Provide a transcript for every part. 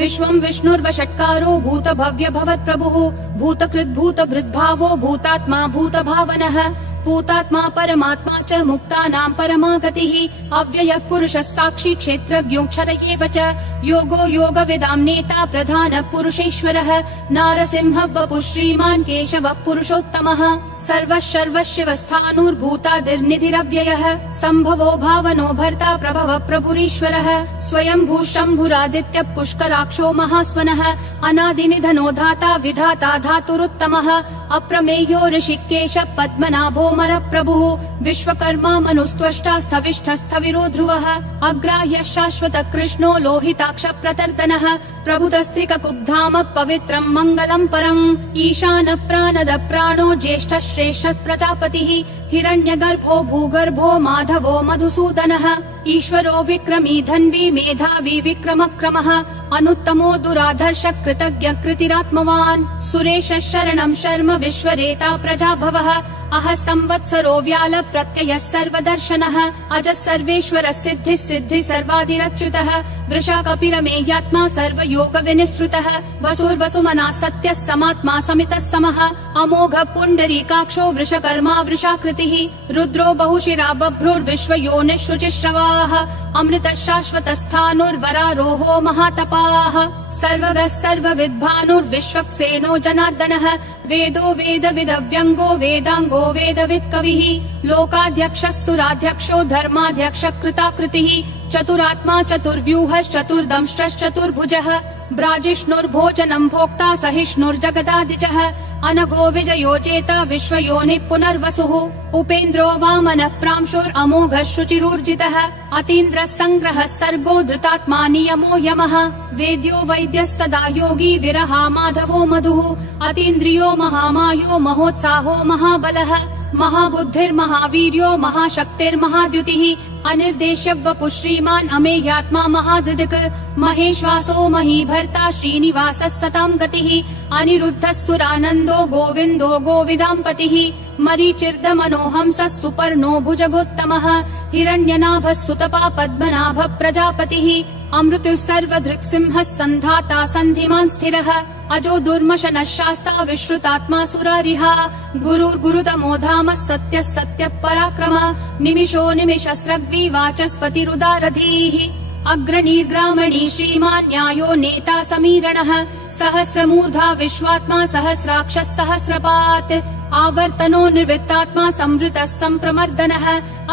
विश्वं विष्णुर्वषट्कारो भूतभव्य भवत्प्रभुः भूतकृद्भूतभृद्भावो भूतात्मा भूतभावनः भूतात्मा परमात्मा च मुक्तानां परमा गतिः अव्ययः पुरुषः साक्षी क्षेत्रज्ञोऽक्षर एव च योगो योगविदां नेता प्रधानः पुरुषेश्वरः नारसिंहः वपुः श्रीमान् केशवः पुरुषोत्तमः सर्वः सर्वशिवस्थाणुर्भूतादिर्निधिरव्ययः सम्भवो भावनो भर्ता प्रभवः प्रभुरीश्वरः स्वयंभू शम्भुरादित्यः पुष्कराक्षो महास्वनः अनादिनिधनो धाता विधाता धातुरुत्तमः अप्रमेयो ऋषिकेशः पद्मनाभो मरप्रभुः विश्वकर्मा मनुस्त्वष्टा स्थविष्ठस्थविरो ध्रुवः अग्राह्यः शाश्वतः कृष्णो लोहिताक्ष प्रतर्दनः प्रभुतस्त्रिककुब्धाम पवित्रं मङ्गलं परम् ईशानः प्राणद प्राणो ज्येष्ठः श्रेष्ठः प्रजापतिः हिरण्यगर्भो भूगर्भो माधवो मधुसूदनः ईश्वरो विक्रमी धन्वी मेधावी विक्रमक्रमः अनुत्तमो दुराधर्ष कृतज्ञ कृतिरात्मवान् सुरेशः शरणं शर्म विश्वरेता प्रजाभवः अह संवत्सरो व्याल प्रत्ययः सर्वदर्शनः अजः सर्वेश्वरः सिद्धिः सिद्धिः सर्वादिरच्युतः वृषा कपिरमेयात्मा सर्वयोग विनिश्रुतः वसुर्वसुमना सत्यः समात्मा समितः समः अमोघः पुण्डरीकाक्षो वृषकर्मा वृषाकृतिः रुद्रो बहुशिरा बभ्रुर्विश्वयोनिः शुचिश्रवाः अमृतः शाश्वतस्थाणुर्वरारोहो महातपाः सर्वगः सर्वविद्भानुर्विश्वक्सेनो जनार्दनः वेदो वेदविदव्यङ्गो वेदाङ्गो वेदवित्कविः लोकाध्यक्षः सुराध्यक्षो धर्माध्यक्षः कृताकृतिः चतुरात्मा चतुर्व्यूहश्चतुर्दंष्ट्रश्चतुर्भुजः ब्राजिष्णुर्भोजनं भोक्ता सहिष्णुर्जगदादिजः अनघो विजयो जेता विश्वयोनिः पुनर्वसुः उपेन्द्रो वामनः प्रांशुरमोघः शुचिरूर्जितः अतीन्द्रः सङ्ग्रहः सर्गो धृतात्मा नियमो यमः वेद्यो वैद्यः सदा योगी विरहा माधवो मधुः अतीन्द्रियो महामायो महोत्साहो महाबलः महाबुद्धिर्महावीर्यो महाशक्तिर्महाद्युतिः अनिर्देश्य वपुः श्रीमान् अमेयात्मा महाधृदिक् महेश्वासो महीभर्ता श्रीनिवासः सतां गतिः अनिरुद्धः सुरानन्दो गोविन्दो गोविदाम्पतिः मरीचिर्दमनोहंसः सुपर्णो भुजगोत्तमः हिरण्यनाभः सुतपा पद्मनाभः प्रजापतिः अमृतुः सर्वधृक्सिंहः सन्धाता सन्धिमान् स्थिरः अजो दुर्मशनः शास्ता विश्रुतात्मा सुरारिहा गुरुर्गुरुतमो धामः सत्यः सत्यः पराक्रमः निमिषो निमिषस्रग्वी वाचस्पतिरुदारधीः अग्रणीर्ग्रामणी श्रीमान् न्यायो नेता समीरणः सहस्रमूर्धा विश्वात्मा सहस्राक्षः सहस्रपात् आवर्तनो निर्वृत्तात्मा संवृतः सम्प्रमर्दनः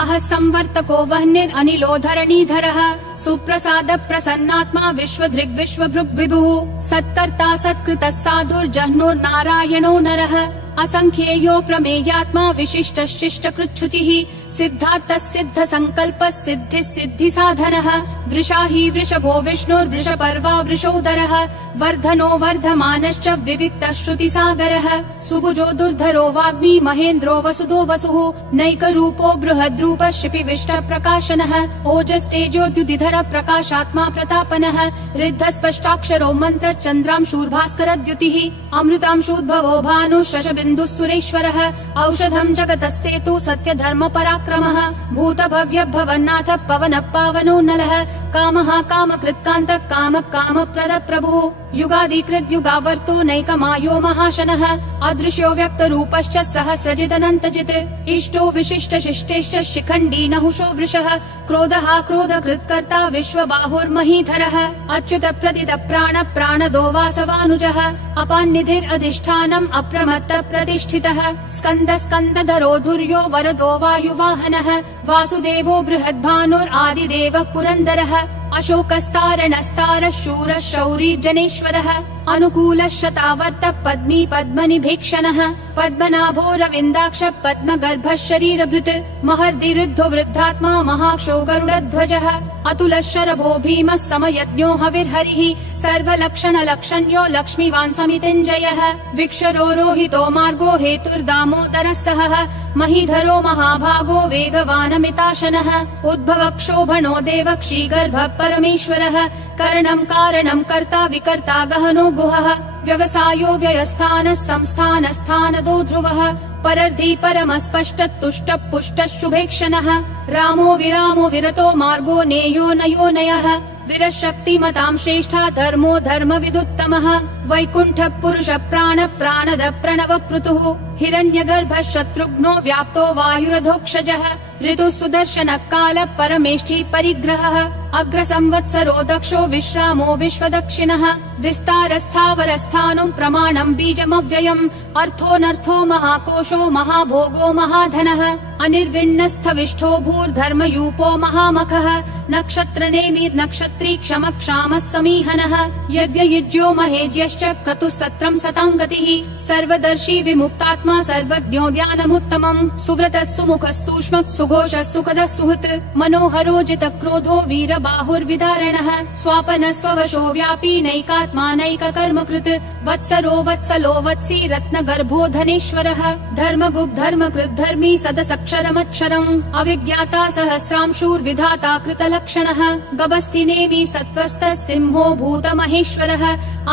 अह संवर्तको वह्निरनिलो धरणीधरः सुप्रसाद प्रसन्नात्मा विश्वधृग् विश्वभृग् विभुः सत्कर्ता सत्कृतः साधुर्जह्नुर्नारायणो नरः असंख्येयो प्रमेयात्मा विशिष्टः शिष्टकृच्छुचिः सिद्धार्थः सिद्ध संकल्पः सिद्धिः सिद्धि साधनः वृषाही वृषभो विष्णुर्वृषपर्वा वृषोदरः वर्धनो वर्धमानश्च विविक्तः श्रुतिसागरः सुभुजो दुर्धरो वाग्मी महेन्द्रो वसुदो वसुः नैकरूपो बृहद्रूपः शिपिविष्टः प्रकाशनः ओजस्तेजोद्युतिधर प्रकाशात्मा प्रतापनः ऋद्धस्पष्टाक्षरो मन्त्र चन्द्रांशूर्भास्करद्युतिः अमृतांशूद्भवो भानुः शशबिन्दुः सुरेश्वरः औषधं जगतस्तेतु सत्यधर्म पराक्रमः भूतभव्य भवन्नाथ पवनः पावनो नलः कामः कामकृत्कान्तः कामः कामप्रद प्रभुः युगादिकृत् युगावर्तो नैकमायो महाशनः अदृश्यो व्यक्तरूपश्च सहस्रजिदनन्तजित् इष्टो विशिष्ट शिष्टेश्च शिखण्डी नहुषो वृषः क्रोधः क्रोधकृत्कर्ता विश्वबाहुर्महीधरः अच्युत प्रदित प्राण प्राणदो वासवानुजः अपान्निधिरधिष्ठानम् अप्रमत्त प्रतिष्ठितः स्कन्द स्कन्दधरो धुर्यो वरदो वायुवाहनः वासुदेवो बृहद्भानुरादिदेवः पुरन्दरः अशोकस्तारणस्तारः शूरः शौरी जनेश्वरः अनुकूलः शतावर्त पद्मी पद्मनिभीक्षणः पद्मनाभो रविन्दाक्ष पद्मगर्भः शरीरभृत् महर्दिरुद्धो वृद्धात्मा महाक्षो गरुडध्वजः अतुलः शरभो भीमः समयज्ञो हविर्हरिः सर्वलक्षण लक्षण्यो लक्ष्मीवान् समितिञ्जयः विक्षरो रोहितो मार्गो हेतुर्दामोदरः सहः महीधरो महाभागो वेगवानमिताशनः उद्भवक्षोभणो देवक्षीगर्भः परमेश्वरः करणं कारणं कर्ता विकर्ता गहनो गुहः व्यवसायो व्ययस्थानः संस्थानस्थानदो ध्रुवः परर्धि परमस्पष्ट तुष्ट पुष्ट शुभेक्षणः रामो विरामो विरतो मार्गो नेयो नयो नयः विरशक्तिमतां श्रेष्ठा धर्मो धर्मविदुत्तमः वैकुण्ठ पुरुष प्राण प्राणद प्रणव पृथुः हिरण्यगर्भ शत्रुघ्नो व्याप्तो वायुरधोक्षजः ऋतु सुदर्शन काल परमेष्ठी परिग्रहः अग्र संवत्सरो दक्षो विश्रामो विश्वदक्षिणः विस्तारस्थावरस्थानं प्रमाणं बीजमव्ययम् अर्थोऽनर्थो महाकोशो महाभोगो महाधनः अनिर्विण्णस्थविष्ठो भूर्धर्मयूपो महामखः नक्षत्रनेमिर्नक्षत्री क्षम क्षामः समीहनः यज्ञयुज्यो महेज्यश्च क्रतुः सत्रं सताङ्गतिः सर्वदर्शी विमुक्तात्मा सर्वज्ञो ज्ञानमुत्तमम् सुव्रतः सुमुखः सूक्ष्मः सुघोषः सुखदः सुहृत् मनोहरो जितक्रोधो वीरबाहुर्विदारणः स्वापनः स्ववशो व्यापी नैकात्मा नैककर्मकृत् वत्सरो वत्सलो वत्सी रत्नगर्भो धनेश्वरः धर्मगुप् धर्मकृत् धर्मी सदसक्षरमक्षरम् अविज्ञाता सहस्रांशूर्विधाता कृतलक्षणः गभस्तिनेमि सत्त्वस्तः सिंहो भूतमहेश्वरः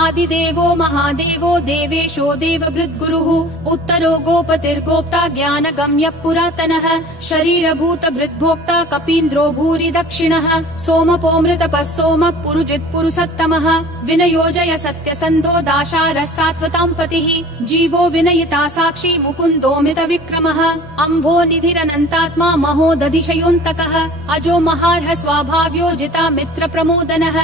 आदिदेवो महादेवो देवेशो देवभृद्गुरुः उत्तरो गोपतिर्गोप्ता ज्ञानगम्यः पुरातनः शरीरभूतभृद्भोक्ता कपीन्द्रो भूरि दक्षिणः सोमपोमृतपः सोमः पुरुजित्पुरुषोत्तमः विनयोजय सत्यसन्धो दाशारः सात्वतां पतिः जीवो विनयिता साक्षी मुकुन्दोमित विक्रमः अम्भो निधिरनन्तात्मा महोदधिशयोऽन्तकः अजो महार्ह स्वाभाव्यो जिता मित्र प्रमोदनः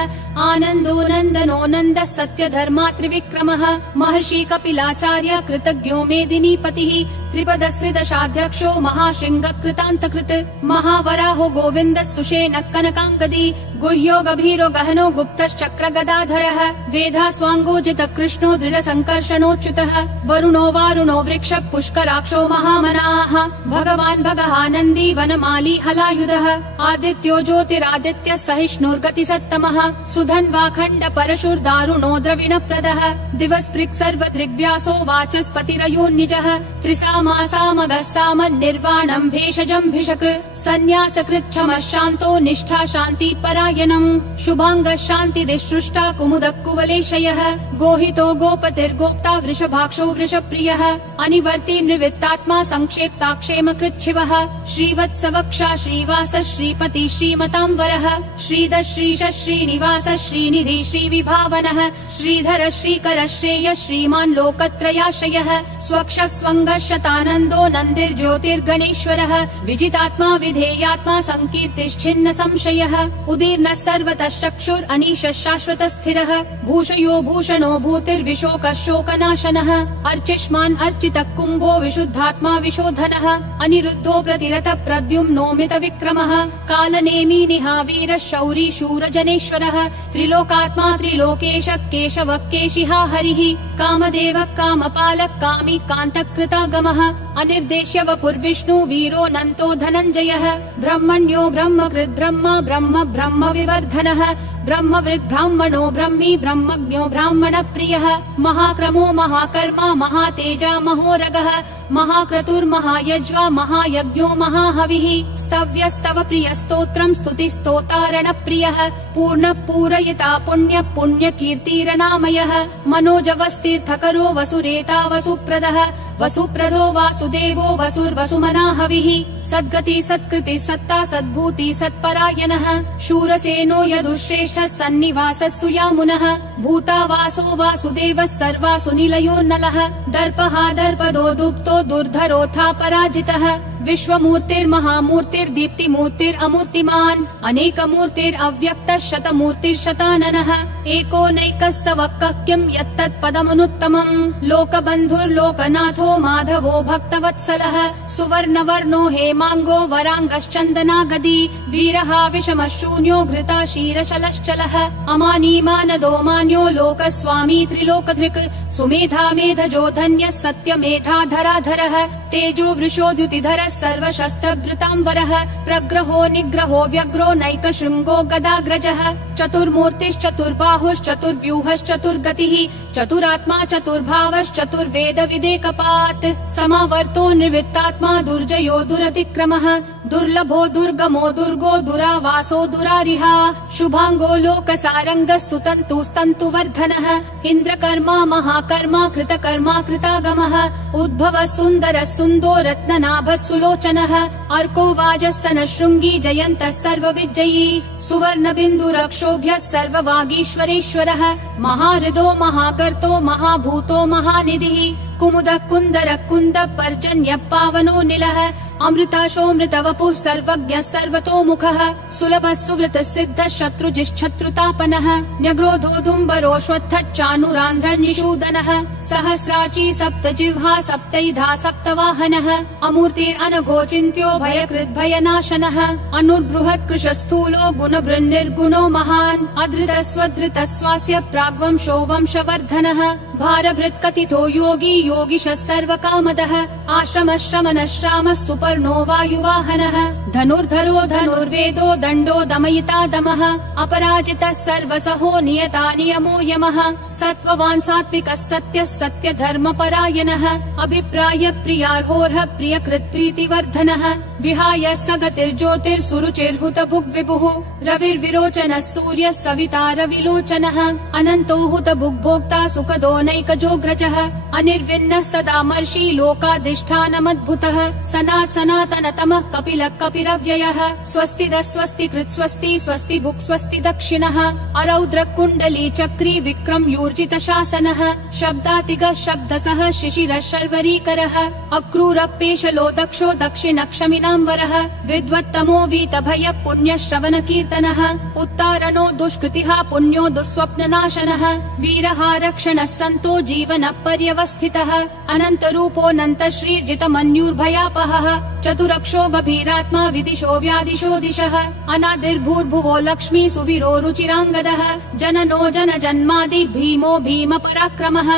आनन्दो नन्दनो नन्दः सत्य धर्मा त्रिविक्रमः महर्षि कपिलाचार्य कृतज्ञो मेदिनीपतिः त्रिपदस्त्रिदशाध्यक्षो महाशृंग कृतान्तकृत् महावराहो गोविन्दः सुषेणः कनकाङ्गदी गुह्यो गभीरो गहनो गुप्तश्चक्र गदाधरः वेधास्वाङ्गोजित कृष्णो दृढ संकर्षणोच्युतः वरुणो वारुणो वृक्ष पुष्कराक्षो महामनाः भगवान् भगहानन्दी वनमाली हलायुधः आदित्यो ज्योतिरादित्यः सहिष्णुर्गतिसत्तमः सुधन्वाखण्ड परशुर्दारुणो द्रविणप्रदः दिवस्पृक् सर्वदृग्व्यासो वाचस्पतिरयोन्निजः त्रिसामासामगः सामन्निर्वाणम् भेषजम् भिषक् सन्न्यासकृच्छमः शान्तो निष्ठा शान्ति परायणम् शुभाङ्गः शान्तिदिसृष्टा कुमुदः कुवलेशयः गोहितो गोपतिर्गोप्ता वृषभाक्षो वृषप्रियः अनिवर्ति निवृत्तात्मा संक्षेप्ता क्षेमकृच्छिवः श्रीवत्सवक्षा श्रीवास श्रीपति श्रीमतां वरः श्रीधर श्रीश श्रीनिवास श्रीनिधि श्रीविभावनः श्रीधर श्रीकर श्रेय श्रीमान् लोकत्रयाश्रयः स्वक्ष स्वङ्गः शतानन्दो नन्दिर्ज्योतिर्गणेश्वरः विजितात्मा विधेयात्मा संकीर्तिश्छिन्न संशयः उदीर्णः सर्वतः चक्षुर् अनीशः शाश्वतः स्थिरः भूषयो भूषणो भूतिर्विशोकः शोकनाशनः अर्चिष्मान् अर्चितः कुम्भो विशुद्धात्मा विशोधनः अनिरुद्धो प्रतिरथ प्रद्युम्नोमित विक्रमः कालनेमी निहावीरः शौरी शूरजनेश्वरः त्रिलोकात्मा त्रिलोकेश केशवः केशिहा हरिः कामदेवः कामपालः कामी कान्तकृतागमः अनिर्देश्य वपुर्विष्णु वीरो नन्तो धनञ्जयः ब्रह्मण्यो ब्रह्मकृत् ब्रह्म ब्रह्म ब्रह्म विवर्धनः ब्रह्मवृद् ब्राह्मणो ब्रह्मी ब्रह्मज्ञो ब्राह्मण प्रियः महाक्रमो महाकर्मा महातेजा महोरगः महाक्रतुर्महायज्वा महायज्ञो महाहविः स्तव्यस्तव प्रिय स्तोत्रम् स्तुतिस्तोतारण प्रियः पूर्ण पूरयिता पुण्य पुण्य कीर्तिरनामयः मनोजवस्तीर्थकरो वसुरेता वसुप्रदः वसुप्रदो वासुदेवो वसुर्वसुमना हविः सद्गति सत्कृति सत्ता सद्भूति सत्परायणः शूरसेनो यदुश्रेष्ठः सन्निवासः सुयामुनः भूतावासो वासुदेवः सर्वासु निलयो नलः दर्पः दर्पदो दुप्तो दुर्धरोऽथा पराजितः विश्वमूर्तिर्महामूर्तिर्दीप्तिमूर्तिरमूर्तिमान् अनेकमूर्तिरव्यक्तः शतमूर्तिर्शताननः एको नैकः स वक्कः किं यत्तत्पदमनुत्तमम् लोकबन्धुर्लोकनाथो माधवो भक्तवत्सलः सुवर्णवर्णो हेमाङ्गो वराङ्गश्चन्दनागदी वीरः विषमः शून्यो घृता क्षीरशलश्चलः अमानी मानदो मान्यो लोकस्वामी त्रिलोकधृक् सुमेधा मेधजो धन्यः सत्यमेधाधराधरः तेजो वृषोद्युतिधरः सर्वशस्त्रभृताम्बरः प्रग्रहो निग्रहो व्यग्रो नैकशृङ्गो गदाग्रजः चतुर्मूर्तिश्चतुर्बाहुश्चतुर्व्यूहश्चतुर्गतिः चतुरात्मा चतुर्भावश्चतुर्वेदविदेकपात् समावर्तो निर्वृत्तात्मा दुर्जयो दुरतिक्रमः दुर्लभो दुर्गमो दुर्गो दुरावासो दुरारिहा शुभाङ्गो लोकसारङ्गः सुतन्तुस्तन्तुवर्धनः इन्द्रकर्मा महाकर्मा कृतकर्मा कृतागमः उद्भवः सुन्दरः सुन्दो रत्ननाभः सुलोचनः अर्को वाजस्सनः शृङ्गी जयन्तः सर्वविजयी सुवर्णबिन्दुरक्षोभ्यः सर्ववागीश्वरेश्वरः महाहृदो महाकर्तो महाभूतो महानिधिः कुमुदः कुन्दरः कुन्दः पर्जन्यः पावनो निलः अमृताशोऽमृतवपुः सर्वज्ञः सर्वतोमुखः सुलभः सुवृतः सिद्धः शत्रुजिश्शत्रुतापनः न्यग्रोधोदुम्बरोऽश्वत्थश्चानुरान्ध्रनिषूदनः सहस्राची सप्तजिह्वा सप्तैधा सप्तवाहनः अमूर्तिरनघोचिन्त्यो भयकृद्भयनाशनः अनुर्बृहत् कृशस्थूलो गुणभृन्निर्गुणो महान् अधृतः स्वधृतः स्वास्य प्राग्वंशो वंशवर्धनः भारभृत्कथितो योगी योगिशः सर्वकामदः आश्रमः श्रमणः श्रामः सुपर्णो वायुवाहनः धनुर्धरो धनुर्वेदो दण्डो दमयिता दमः अपराजितः सर्वसहो नियता नियमो यमः सत्त्ववान् सात्विकः सत्यः सत्यधर्मपरायणः अभिप्राय प्रियार्होर्ह प्रियकृत् प्रीतिवर्धनः विहाय सगतिर्ज्योतिर्सुरुचिर्हुत भुग्विभुः रविर्विरोचनः सूर्यः सविता रविलोचनः अनन्तो हुत भुग्भोक्ता सुखदो नैकजोग्रजः अनिर्विण्णः सदा मर्षि लोकाधिष्ठानमद्भुतः सनातनतमः कपिलः कपिरव्ययः स्वस्तिदः स्वस्तिकृत् स्वस्ति स्वस्ति भुक् स्वस्ति दक्षिणः अरौद्र कुण्डली चक्री विक्रम यूर्जित शासनः शब्दातिगः शब्दसः शिशिरः शर्वरीकरः अक्रूरपेशलो दक्षो दक्षिणक्षमिनाम्बरः विद्वत्तमो वीतभयः पुण्यः श्रवण कीर्तनः उत्तारणो दुष्कृतिः पुण्यो दुःस्वप्ननाशनः वीरः रक्षणः सन्तो जीवनः पर्यवस्थितः अनन्तरूपोऽनन्त श्रीर्जितमन्युर्भयापहः चतुरक्षो गभीरात्मा विदिशो व्यादिशो दिशः अनादिर्भूर्भुवो लक्ष्मी सुवीरो रुचिराङ्गदः जननो जनजन्मादि भीमो भीम पराक्रमः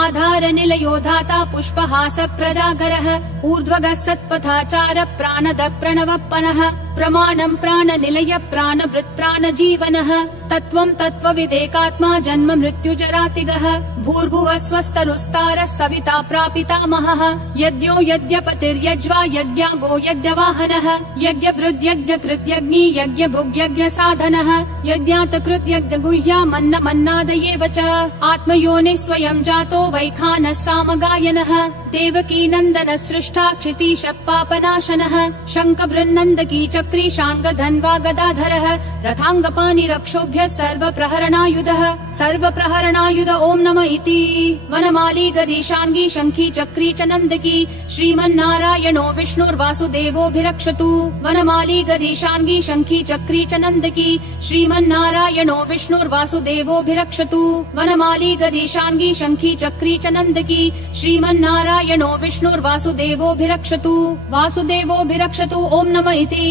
आधार निलयो धाता पुष्पहास प्रजागरः ऊर्ध्वगः सत्पथाचार प्राणद प्रणवप्पनः प्रमाणं प्राणनिलय प्राणभृत् प्राणजीवनः तत्त्वं तत्त्वविदेकात्मा जन्म मृत्युजरातिगः भूर्भुवः स्वस्तरुस्तारः सविता प्रापितामहः यज्ञो यज्ञपतिर्यज्वा यज्ञागो यज्ञवाहनः यज्ञभृद्यज्ञकृत्यग्नि यज्ञभुग्यज्ञसाधनः यज्ञातकृत्यज्ञगुह्यामन्नमन्नादयेव च आत्मयोनिः स्वयं जातो वैखानः सामगायनः देवकी नन्दनः सृष्टा क्षितीशः पापनाशनः शङ्खबृन्नन्दकी चक्री शाङ्गधन्वा गदाधरः रथाङ्गपाणिरक्षोभ्यः सर्वप्रहरणायुध ॐ नमः इति वनमाली गदीशाङ्गी शङ्खी चक्री च नन्दकी श्रीमन्नारायणो विष्णुर्वासुदेवोऽभिरक्षतु वनमाली गदीशाङ्गी शङ्खी चक्री च नन्दकी श्रीमन्नारायणो विष्णुर्वासुदेवोऽभिरक्षतु वनमाली गदीशाङ्गी शङ्खी चक्री च नन्दकी श्रीमन्नारायणो विष्णुर्वासुदेवोऽभिरक्षतु वासुदेवोऽभिरक्षतु ॐ नमः इति